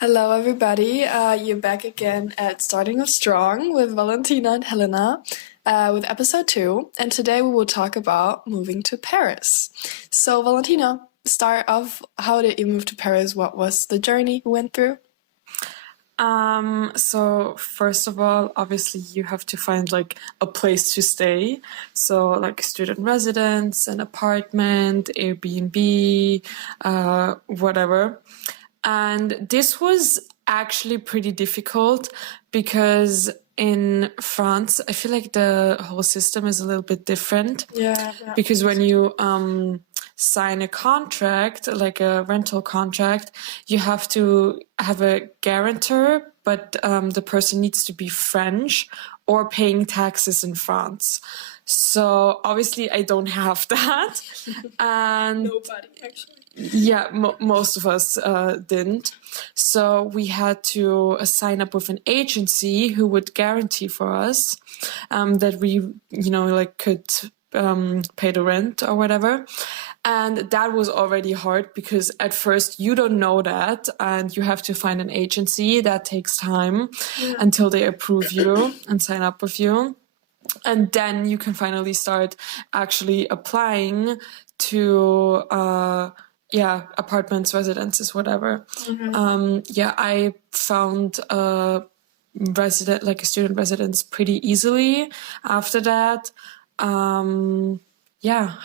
Hello, everybody. You're back again at Starting Off Strong with Valentina and Helena with episode 2. And today we will talk about moving to Paris. So, Valentina, start off. How did you move to Paris? What was the journey you went through? So first of all, obviously you have to find like a place to stay. So like student residence, an apartment, Airbnb, whatever. And this was actually pretty difficult because in France, I feel like the whole system is a little bit different Yeah. because when you sign a contract, like a rental contract, you have to have a guarantor, but the person needs to be French or paying taxes in France. So obviously I don't have that. And Nobody, actually. yeah, most of us didn't. So we had to sign up with an agency who would guarantee for us that we, like could pay the rent or whatever. And that was already hard because at first you don't know that and you have to find an agency. That takes time until they approve you and sign up with you. And then you can finally start actually applying to apartments, residences, whatever. I found a student residence pretty easily after that. How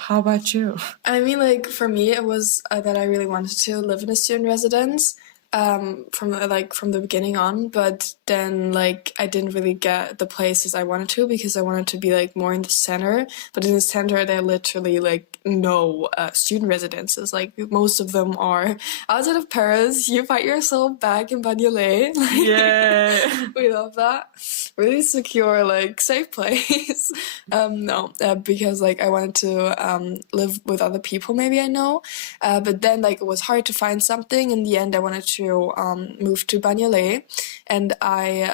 about you? I mean, like for me, it was that I really wanted to live in a student residence from the beginning on, but then like I didn't really get the places I wanted to because I wanted to be like more in the center. But in the center, there are literally like no student residences. Like most of them are outside of Paris. You find yourself back in Bagnolet. Yeah. We love that. Really secure, like safe place. No, because like I wanted to live with other people. Maybe I know, but then like it was hard to find something. In the end, I wanted to move to Bagnolet, and I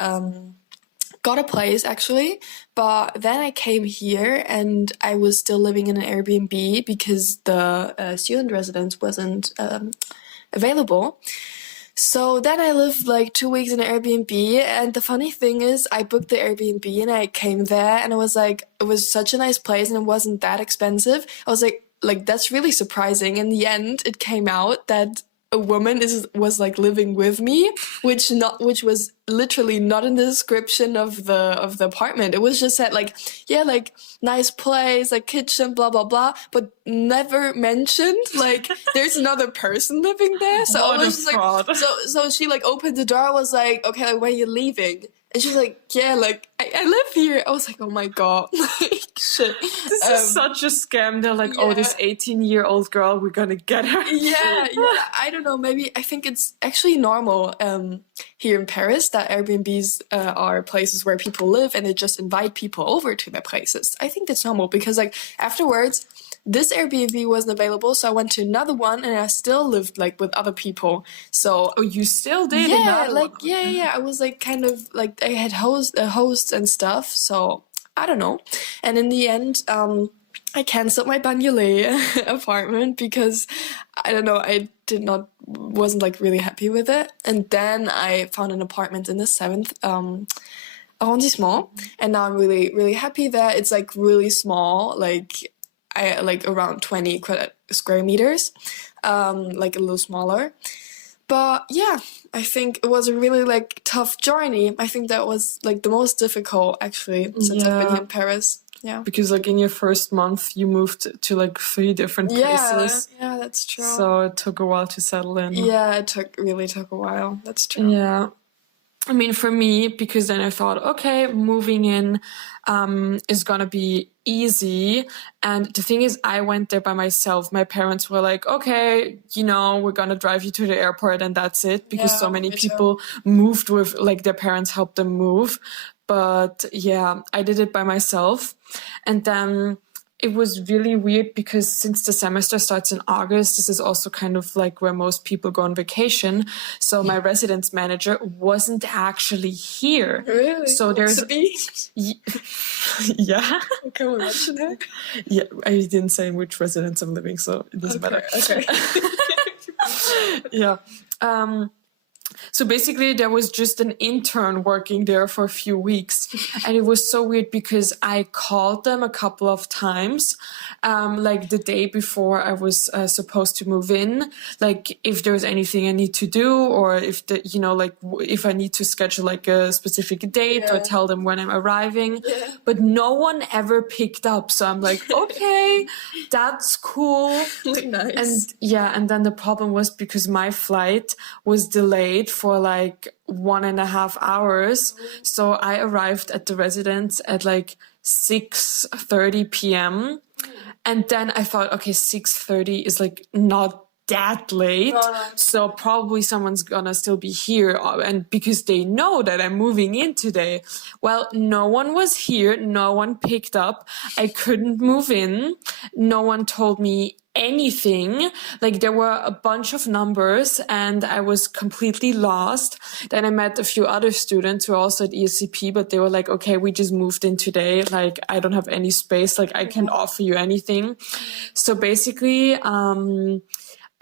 got a place actually, but then I came here and I was still living in an Airbnb because the student residence wasn't available. So then I lived like 2 weeks in an Airbnb, and the funny thing is, I booked the Airbnb and I came there, and it was such a nice place, and it wasn't that expensive. I was like that's really surprising. In the end, it came out that a woman was like living with me, which was literally not in the description of the apartment. It was just said like, yeah, like nice place, like kitchen, blah blah blah, but never mentioned like there's another person living there. So I What a was just fraud. like, so she like opened the door. I was like, okay, like when are you leaving? And she's like, yeah, like I live here. I was like, oh my god, like shit. This is such a scam. They're like, oh, this 18-year-old girl, we're gonna get her. Yeah. I don't know. Maybe I think it's actually normal here in Paris that Airbnbs are places where people live and they just invite people over to their places. I think that's normal because like afterwards, this Airbnb wasn't available, so I went to another one and I still lived like with other people. So Oh, you still did in yeah, that like one? yeah. I was like kind of like I had hosts and stuff. So I don't know. And in the end, I canceled my Bagnolet apartment because I don't know. I wasn't like really happy with it. And then I found an apartment in the seventh arrondissement, and now I'm really really happy there. It's like really small, like I like around 20 square meters, like a little smaller. But yeah, I think it was a really like tough journey. I think that was like the most difficult actually since I've been here Yeah, in Paris. Yeah. because like in your first month, you moved to like 3 different places. Yeah, that's true. So it took a while to settle in. Yeah, it really took a while. That's true. Yeah. I mean, for me, because then I thought, okay, moving in is gonna be easy. And the thing is, I went there by myself. My parents were like, okay, we're gonna drive you to the airport and that's it. Because so Yeah, many me too. people moved with, like, their parents helped them move. But yeah, I did it by myself. And then it was really weird because since the semester starts in August, this is also kind of like where most people go on vacation. So my residence manager wasn't actually here. Really? So Wants there's to be? yeah. Can we mention her? Yeah, I didn't say in which residence I'm living, so it doesn't matter. Okay. Yeah. So basically, there was just an intern working there for a few weeks. And it was so weird because I called them a couple of times, like the day before I was supposed to move in, like if there's anything I need to do, or if like if I need to schedule like a specific date or tell them when I'm arriving. But no one ever picked up. So I'm like, okay, that's cool. Nice. And then the problem was because my flight was delayed for like 1.5 hours. So I arrived at the residence at like 6:30 p.m. And then I thought, okay, 6:30 is like not that late. So probably someone's gonna still be here. And because they know that I'm moving in today. Well, no one was here. No one picked up. I couldn't move in. No one told me anything. Like there were a bunch of numbers and I was completely lost. Then I met a few other students who are also at ESCP, but they were like, okay, we just moved in today. Like I don't have any space. Like I can't offer you anything. So basically,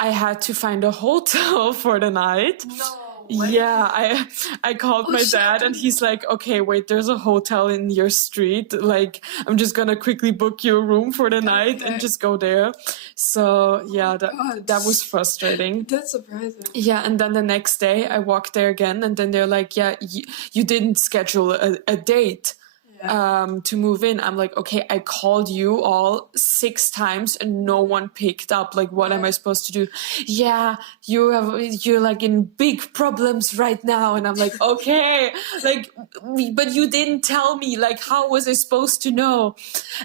I had to find a hotel for the night. Yeah, I called my dad and he's like, okay, wait, there's a hotel in your street. Like, I'm just gonna quickly book you a room for the night and just go there. So yeah, that was frustrating. That's surprising. Yeah, and then the next day I walked there again and then they're like, yeah, you didn't schedule a date. To move in. I'm like, okay, I called you all 6 times and no one picked up. Like, what am I supposed to do? Yeah, you're like in big problems right now. And I'm like, okay, like, but you didn't tell me, like, how was I supposed to know?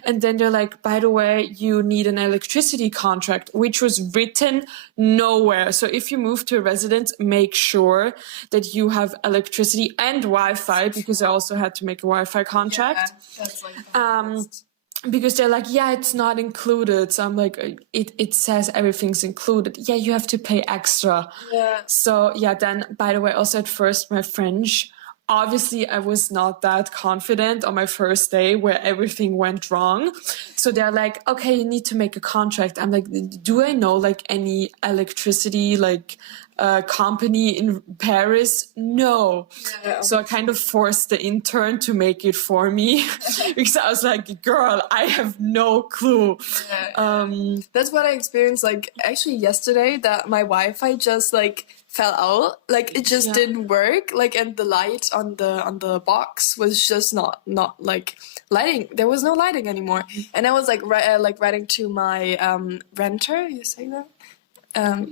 And then they're like, by the way, you need an electricity contract, which was written nowhere. So if you move to a residence, make sure that you have electricity and Wi-Fi, because I also had to make a Wi-Fi contract. That's like Because they're like, yeah, it's not included. So I'm like, it says everything's included. Yeah, you have to pay extra. So yeah, then by the way, also at first my French, obviously I was not that confident on my first day where everything went wrong. So they're like, okay, you need to make a contract. I'm like, do I know like any electricity like company in Paris? No. So I kind of forced the intern to make it for me because I was like, girl, I have no clue. That's what I experienced like actually yesterday, that my Wi-Fi just like fell out, like it just didn't work, like, and the light on the box was just not like lighting. There was no lighting anymore. And I was like writing to my renter, you say that,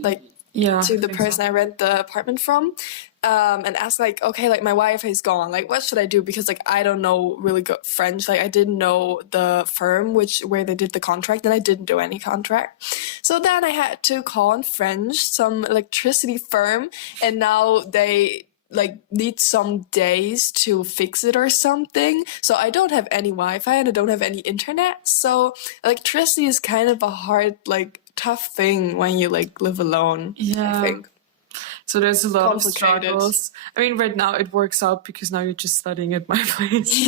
like to the person I rent the apartment from, and asked like, okay, like my Wi-Fi is gone, like what should I do? Because like I don't know really good French, like I didn't know the firm where they did the contract, and I didn't do any contract. So then I had to call in French some electricity firm, and now they like need some days to fix it or something. So I don't have any Wi-Fi and I don't have any internet. So electricity is kind of a hard, like tough thing when you like live alone. I think. So there's a lot of struggles. I mean, right now it works out because now you're just studying at my place.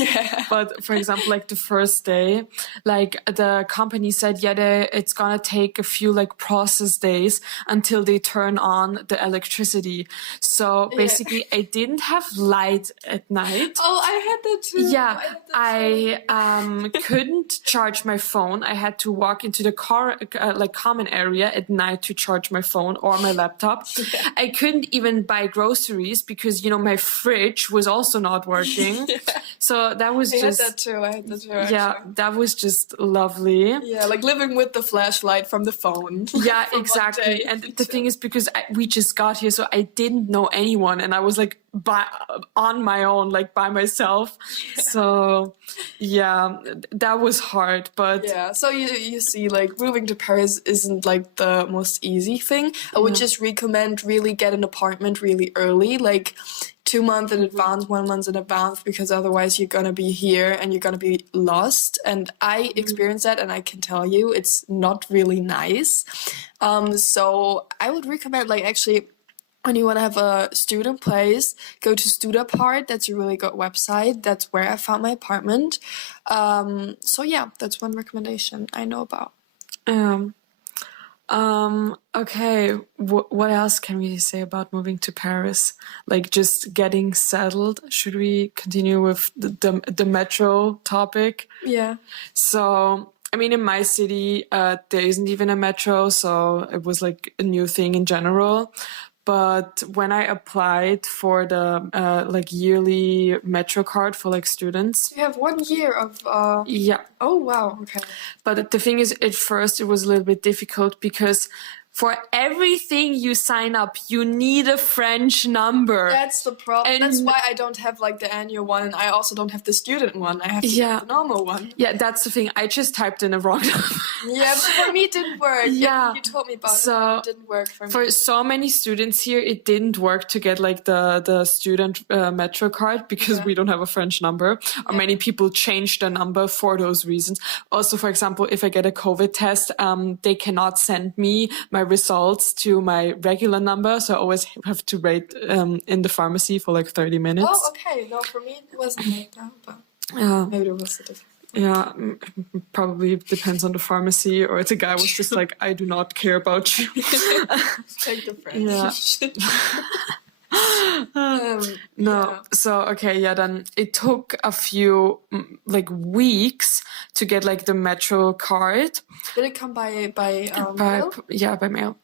But for example, like the first day, like the company said, it's gonna take a few like process days until they turn on the electricity. So basically I didn't have light at night. Oh, I had that too. Yeah, I couldn't charge my phone. I had to walk into the car, like common area at night to charge my phone or my laptop. I couldn't even buy groceries because, my fridge was also not working. So that was I had that too. Actually. Yeah, that was just lovely. Yeah, like living with the flashlight from the phone. Yeah, exactly. And the thing is, because we just got here, so I didn't know anyone, and I was like on my own, like by myself. So yeah, that was hard. But yeah, so you see, like moving to Paris isn't like the most easy thing. I would just recommend really get an apartment really early, like 2 months in advance, 1 month in advance, because otherwise you're gonna be here and you're gonna be lost. And I experienced that, and I can tell you it's not really nice. So I would recommend, like, actually, when you want to have a student place, go to Studapart. That's a really good website. That's where I found my apartment. So yeah, that's one recommendation I know about. Okay. What else can we say about moving to Paris? Like just getting settled. Should we continue with the metro topic? Yeah. So, I mean, in my city, there isn't even a metro, so it was like a new thing in general. But when I applied for the like yearly metro card for like students, You have 1 year of. yeah. Oh wow. Okay. But the thing is, at first it was a little bit difficult because for everything you sign up, you need a French number. That's the problem. And That's why I don't have like the annual one, and I also don't have the student one. I have to Yeah. have the normal one. Yeah, that's the thing. I just typed in a wrong number. Yeah, but for me it didn't work. Yeah. You told me about it, So, but it didn't work for me. For so many students here, it didn't work to get like the student metro card because Yeah. we don't have a French number. Or many people change their number for those reasons. Also, for example, if I get a COVID test, they cannot send me my results to my regular number, so I always have to wait in the pharmacy for like 30 minutes. Oh, okay. No, for me it wasn't like that, but Yeah. maybe it was a different. Yeah, probably depends on the pharmacy, or the guy was just like, I do not care about you. Take the French. Yeah. Um, No, yeah. so okay, yeah, then it took a few like weeks to get like the metro card Did it come by by mail? by mail.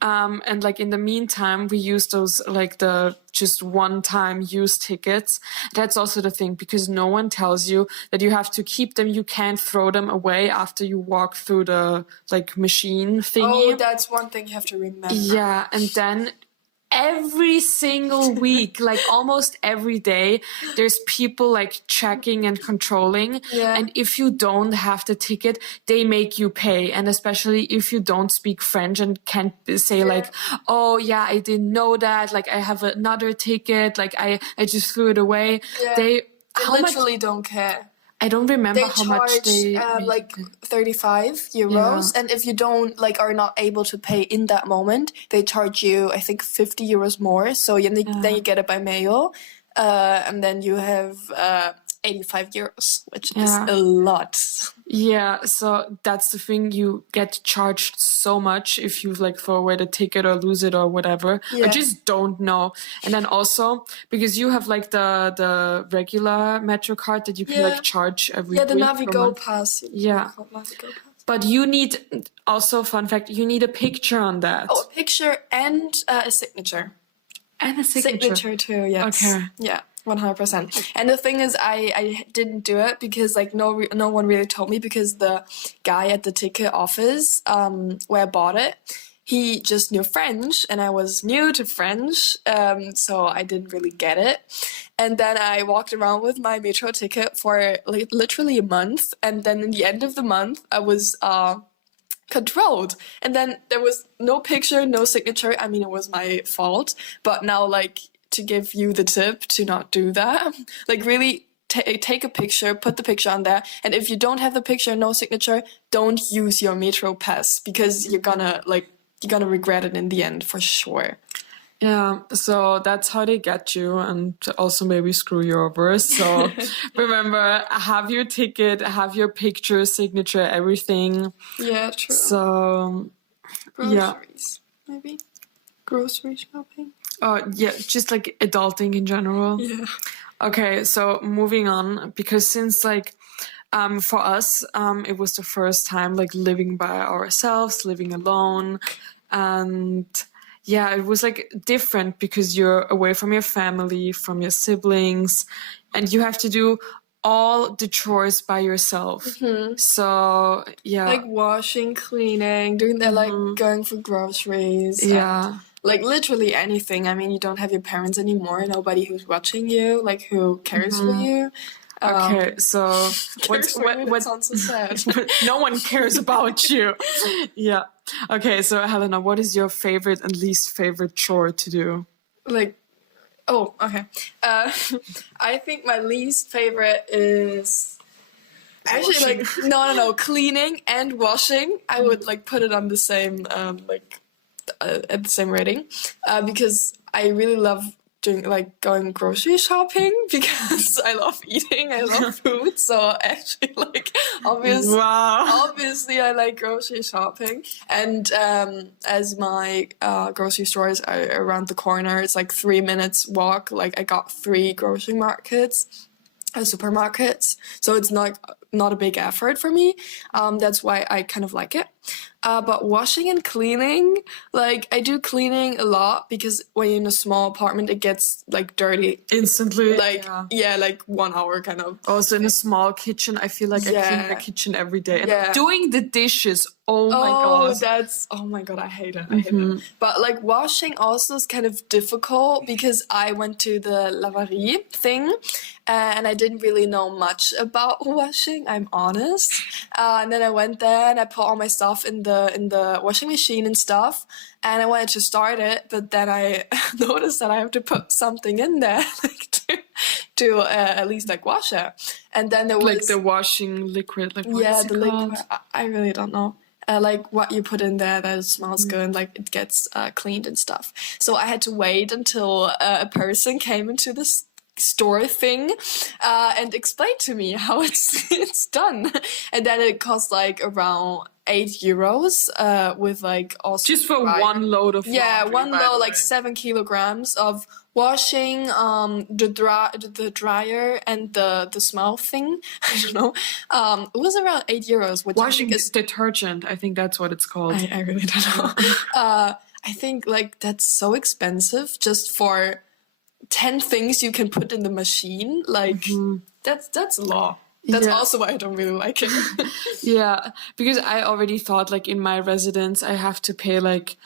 And like in the meantime, we used those like the just one-time use tickets. That's also the thing because no one tells you that you have to keep them. You can't throw them away after you walk through the like machine thingy. Oh, that's one thing you have to remember. Yeah, and then every single week, like almost every day, there's people like checking and controlling. Yeah. And if you don't have the ticket, they make you pay. And especially if you don't speak French and can't say like, oh yeah, I didn't know that. Like I have another ticket. Like I just threw it away. Yeah. They They how much? literally don't care. I don't remember They how much charge they like 35 euros, and if you don't like are not able to pay in that moment, they charge you I think 50 euros more. So then you get it by mail, and then you have 85 euros, which is Yeah. a lot. Yeah, so that's the thing. You get charged so much if you like throw away the ticket or lose it or whatever. I Yeah. just don't know. And then also because you have like the regular Metro card that you can Yeah. like charge every Yeah, the week per Navigo month. Pass. Yeah. Navigo Pass. But you need also fun fact, you need a picture on that. Oh, a picture and a signature. And a signature. Too, yes. Okay. Yeah, 100%. And the thing is, I didn't do it because like no one really told me because the guy at the ticket office where I bought it, he just knew French and I was new to French, so I didn't really get it. And then I walked around with my metro ticket for like literally a month, and then in the end of the month, I was controlled, and then there was no picture, no signature. I mean, it was my fault, but now like to give you the tip to not do that, like really take a picture, put the picture on there, and if you don't have the picture, no signature, don't use your metro pass because you're gonna regret it in the end for sure. Yeah, so that's how they get you and also maybe screw you over. So remember, have your ticket, have your picture, signature, everything. Yeah, true. So yeah. Groceries, maybe grocery shopping. Oh yeah, just like adulting in general. Yeah. Okay, so moving on, because since like for us, it was the first time like living by ourselves, living alone, and yeah, it was like different because you're away from your family, from your siblings, and you have to do all the chores by yourself. So yeah, Like washing, cleaning, doing that, like going for groceries. yeah. Like literally anything. I mean, you don't have your parents anymore. Nobody who's watching you, like who cares for you. Okay, so Cares for you? That what sounds so sad. no one cares about you. Yeah. Okay, so Helena, what is your favorite and least favorite chore to do? Like, oh, okay. I think my least favorite is actually like no, cleaning and washing. I would like put it on the same at the same rating, because I really love doing like going grocery shopping because I love eating, I love food. So actually, like Wow. obviously, I like grocery shopping. And as my grocery stores are around the corner, it's like 3 minutes walk. Like I got three grocery markets, supermarkets, so it's not a big effort for me. That's why I kind of like it. But washing and cleaning, like I do cleaning a lot because when you're in a small apartment, it gets like dirty. Instantly. Like Yeah. like 1 hour kind of. Also in a small kitchen, I feel like I clean the kitchen every day. And Yeah. doing the dishes, oh my god. Oh my god, I hate it. I hate it. But like washing also is kind of difficult because I went to the laverie thing and I didn't really know much about washing, I'm honest. And then I went there and I put all my stuff in the washing machine and stuff. And I wanted to start it, but then I noticed that I have to put something in there like to at least like wash it. And then there was Like the washing liquid, like what is it the called? liquid. I really don't know. Like what you put in there that it smells good and like it gets cleaned and stuff. So I had to wait until a person came into this store thing and explained to me how it's done. And then it cost like around €8 with like also Just for one load of laundry, one by the load, like way. 7 kilograms of washing, the dryer and the smell thing. I don't know. It was around €8, which Washing I think is detergent, I think that's what it's called. I really don't know. I think like that's so expensive just for 10 things you can put in the machine. Like that's a lot. That's also why I don't really like it. Yeah, because I already thought like in my residence I have to pay like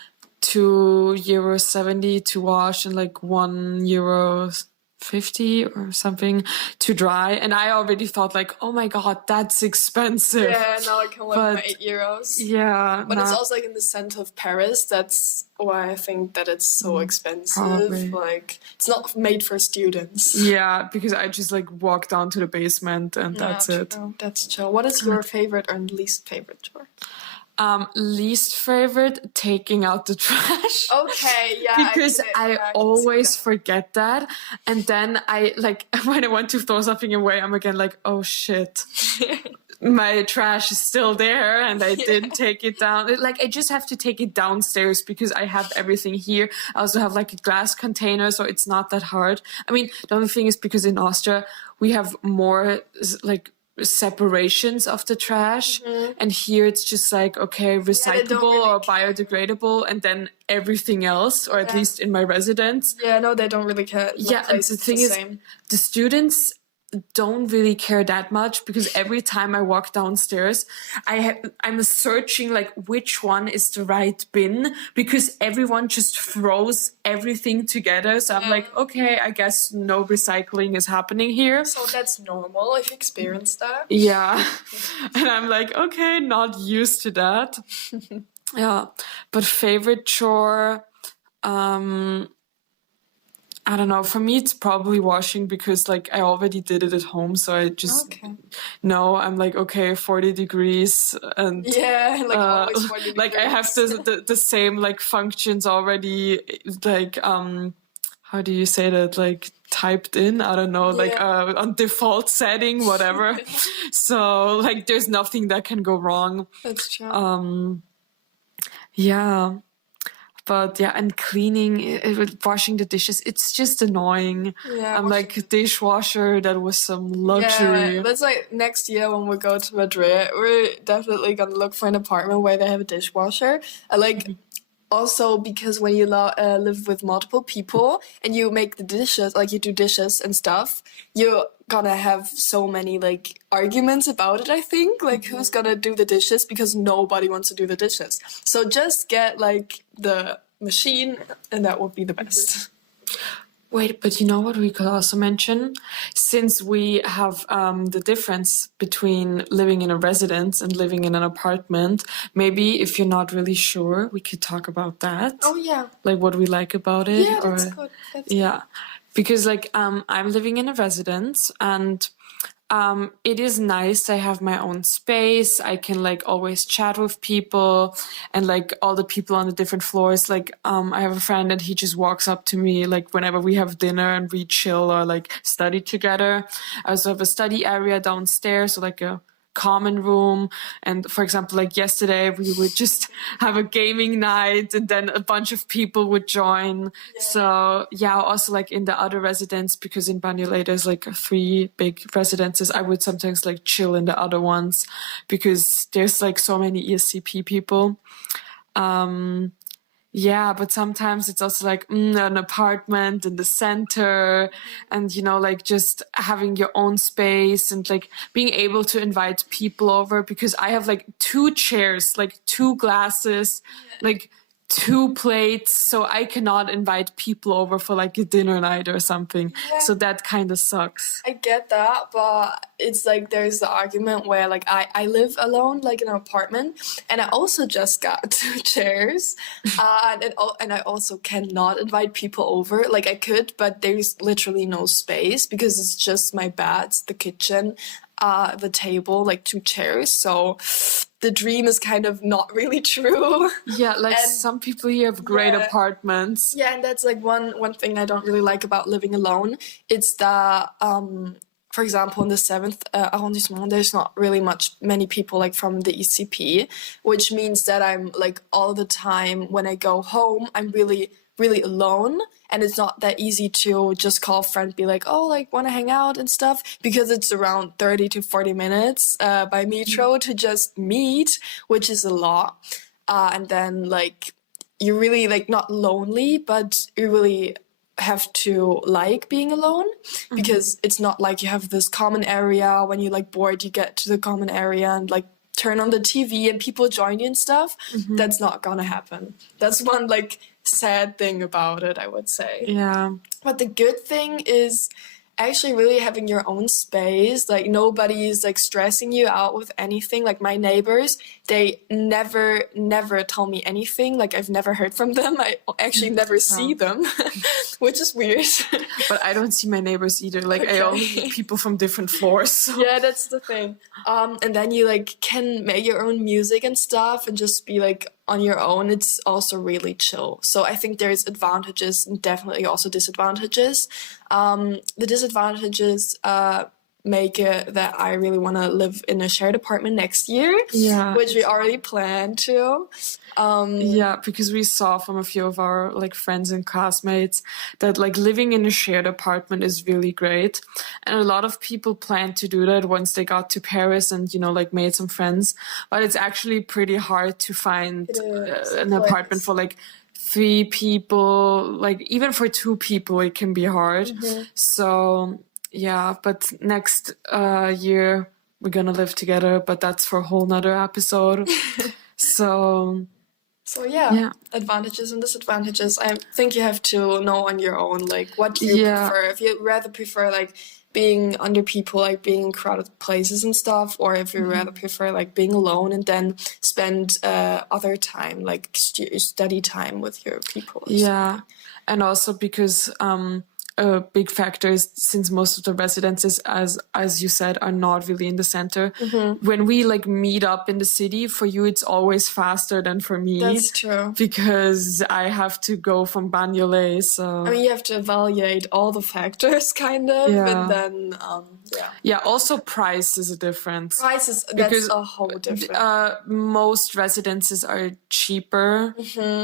€2.70 to wash and like €1.50 or something to dry, and I already thought like, oh my god, that's expensive. Yeah, now I can like my €8. Yeah, But it's also like in the center of Paris. That's why I think that it's so expensive. probably. Like it's not made for students. Yeah, because I just like walk down to the basement and that's it. True. That's true. What is your favorite or least favorite chore? Least favorite, taking out the trash. Okay, yeah. Because I can always see that. forget that. And then I like when I want to throw something away, I'm again like, oh shit. My trash is still there and I didn't take it down. Like I just have to take it downstairs because I have everything here. I also have like a glass container, so it's not that hard. I mean, the only thing is because in Austria we have more like separations of the trash, and here it's just like, okay, recyclable really or biodegradable, and then everything else, or at least in my residence. Yeah, no, they don't really care. Yeah, and the thing is, the students don't really care that much because every time I walk downstairs, I'm searching like which one is the right bin because everyone just throws everything together. So I'm like, okay, I guess no recycling is happening here. So that's normal if you experience that. Yeah. And I'm like, okay, not used to that. Yeah. But favorite chore, I don't know. For me, it's probably washing because like I already did it at home. So I just know I'm like, okay, 40 degrees and like always 40 degrees. like I have the same like functions already like, how do you say that? Like typed in, I don't know, like on default setting, whatever. So like there's nothing that can go wrong. That's true. Yeah. But yeah, and cleaning, washing the dishes, it's just annoying. Yeah, I'm like, dishwasher, that was some luxury. Yeah, that's like next year when we go to Madrid, we're definitely gonna look for an apartment where they have a dishwasher. Also because when you live with multiple people and you make the dishes, like you do dishes and stuff, you're gonna have so many like arguments about it, I think. Like who's gonna do the dishes because nobody wants to do the dishes. So just get like the machine and that would be the best. Wait, but you know what we could also mention? Since we have the difference between living in a residence and living in an apartment, maybe if you're not really sure, we could talk about that. Oh yeah. Like what we like about it. Yeah, that's good. Because like I'm living in a residence and it is nice. I have my own space. I can like always chat with people, and like all the people on the different floors. Like, I have a friend and he just walks up to me like whenever we have dinner and we chill or like study together. I also have a study area downstairs, so like a common room. And for example, like yesterday we would just have a gaming night and then a bunch of people would join. So yeah, also like in the other residence, because in Banjul there's like 3 big residences, I would sometimes like chill in the other ones because there's like so many ESCP people. Yeah, but sometimes it's also like an apartment in the center, and like just having your own space and like being able to invite people over, because I have like 2 chairs, like 2 glasses, like 2 plates, so I cannot invite people over for like a dinner night or something. So that kind of sucks. I get that, but it's like there's the argument where like I live alone, like in an apartment, and I also just got 2 chairs, and I also cannot invite people over. Like I could, but there's literally no space because it's just my bed, the kitchen, the table, like 2 chairs. So the dream is kind of not really true. Yeah, like some people here have great apartments. Yeah, and that's like one thing I don't really like about living alone. It's that, for example, in the 7th arrondissement, there's not really many people like from the ECP, which means that I'm like all the time when I go home, I'm really, really alone. And it's not that easy to just call a friend, be like, oh, like, want to hang out and stuff, because it's around 30 to 40 minutes by metro to just meet, which is a lot. And then, like, you're really, like, not lonely, but you really have to like being alone, because it's not like you have this common area. When you're, like, bored, you get to the common area and, like, turn on the TV and people join you and stuff. That's not gonna happen. That's one, like, sad thing about it, I would say. Yeah. But the good thing is actually really having your own space. Like nobody's like stressing you out with anything. Like my neighbors, they never tell me anything. Like I've never heard from them. I actually never see them, which is weird. But I don't see my neighbors either. Like I only meet people from different floors. So. Yeah, that's the thing. And then you like can make your own music and stuff and just be like on your own. It's also really chill. So I think there's advantages and definitely also disadvantages. The disadvantages make it that I really want to live in a shared apartment next year, which we already planned to. Yeah, because we saw from a few of our like friends and classmates that like living in a shared apartment is really great, and a lot of people plan to do that once they got to Paris and like made some friends. But it's actually pretty hard to find an apartment for like 3 people. Like even for 2 people, it can be hard. So yeah, but next year we're gonna live together. But that's for a whole nother episode. So yeah, advantages and disadvantages. I think you have to know on your own, like, what do you prefer. If you rather prefer, like, being under people, like, being in crowded places and stuff, or if you rather prefer, like, being alone and then spend other time, like, study time with your people. Yeah, and also because a big factor is since most of the residences, as you said, are not really in the center. When we like meet up in the city, for you it's always faster than for me. That's true. Because I have to go from Banjul, so I mean you have to evaluate all the factors kind of, and then also price is a difference. Prices, that's a whole different. Most residences are cheaper.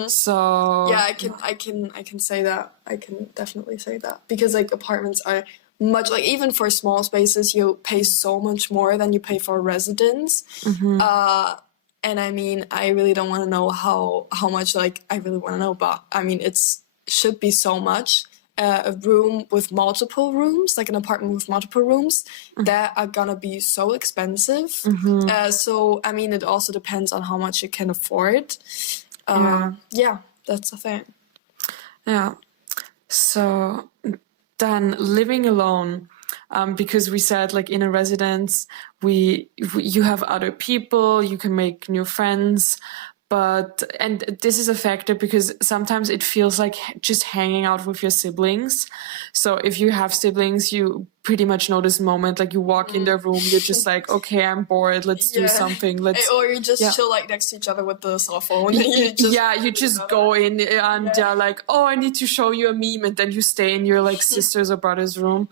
So yeah, I can say that. I can definitely say that, because like apartments are much, like even for small spaces you pay so much more than you pay for a residence. And I mean I really don't want to know how much, like I really want to know, but I mean it's should be so much. A room with multiple rooms, like an apartment with multiple rooms, that are gonna be so expensive. So I mean it also depends on how much you can afford. Yeah, that's the thing. Yeah. So then living alone, because we said like in a residence, you have other people, you can make new friends, and this is a factor because sometimes it feels like just hanging out with your siblings. So if you have siblings, you pretty much know this moment. Like you walk in their room, you're just like, okay, I'm bored. Let's do something. Let's. Or you just chill like next to each other with the cell phone. You just go in and like, oh, I need to show you a meme, and then you stay in your like sister's or brother's room.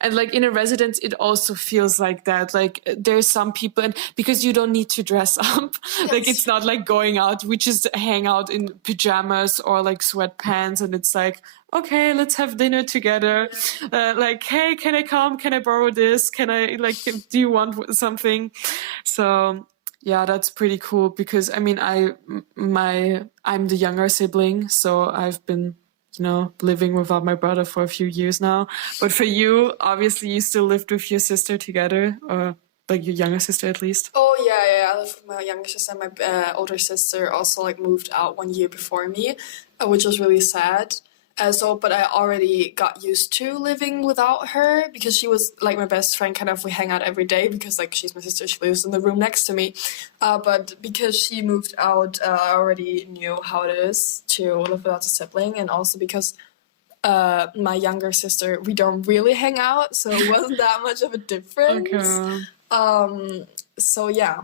And like in a residence, it also feels like that. Like there's some people, and because you don't need to dress up, like it's not like going out. We just hang out in pajamas or like sweatpants, and it's like, okay, let's have dinner together. Like, hey, can I come? Can I borrow this? Can I, like, do you want something? So yeah, that's pretty cool because I mean, I'm the younger sibling, so I've been, living without my brother for a few years now. But for you, obviously you still lived with your sister together, or like your younger sister at least. Oh yeah. I lived with my younger sister. My older sister also like moved out 1 year before me, which was really sad. But I already got used to living without her because she was like my best friend. Kind of, we hang out every day because like she's my sister. She lives in the room next to me. But because she moved out, I already knew how it is to live without a sibling, and also because my younger sister, we don't really hang out, so it wasn't that much of a difference. Okay. So yeah.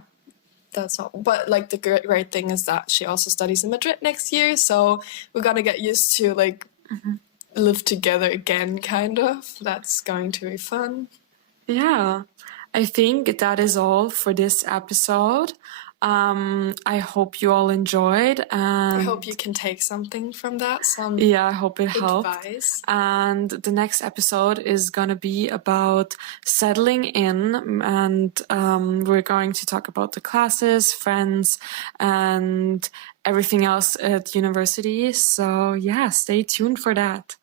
That's all. But like the great thing is that she also studies in Madrid next year, so we're gonna get used to like live together again, kind of. That's going to be fun. Yeah, I think that is all for this episode. I hope you all enjoyed, and I hope you can take something from that. I hope it helped. Advice. And the next episode is gonna be about settling in, and we're going to talk about the classes, friends, and everything else at university. So yeah, stay tuned for that.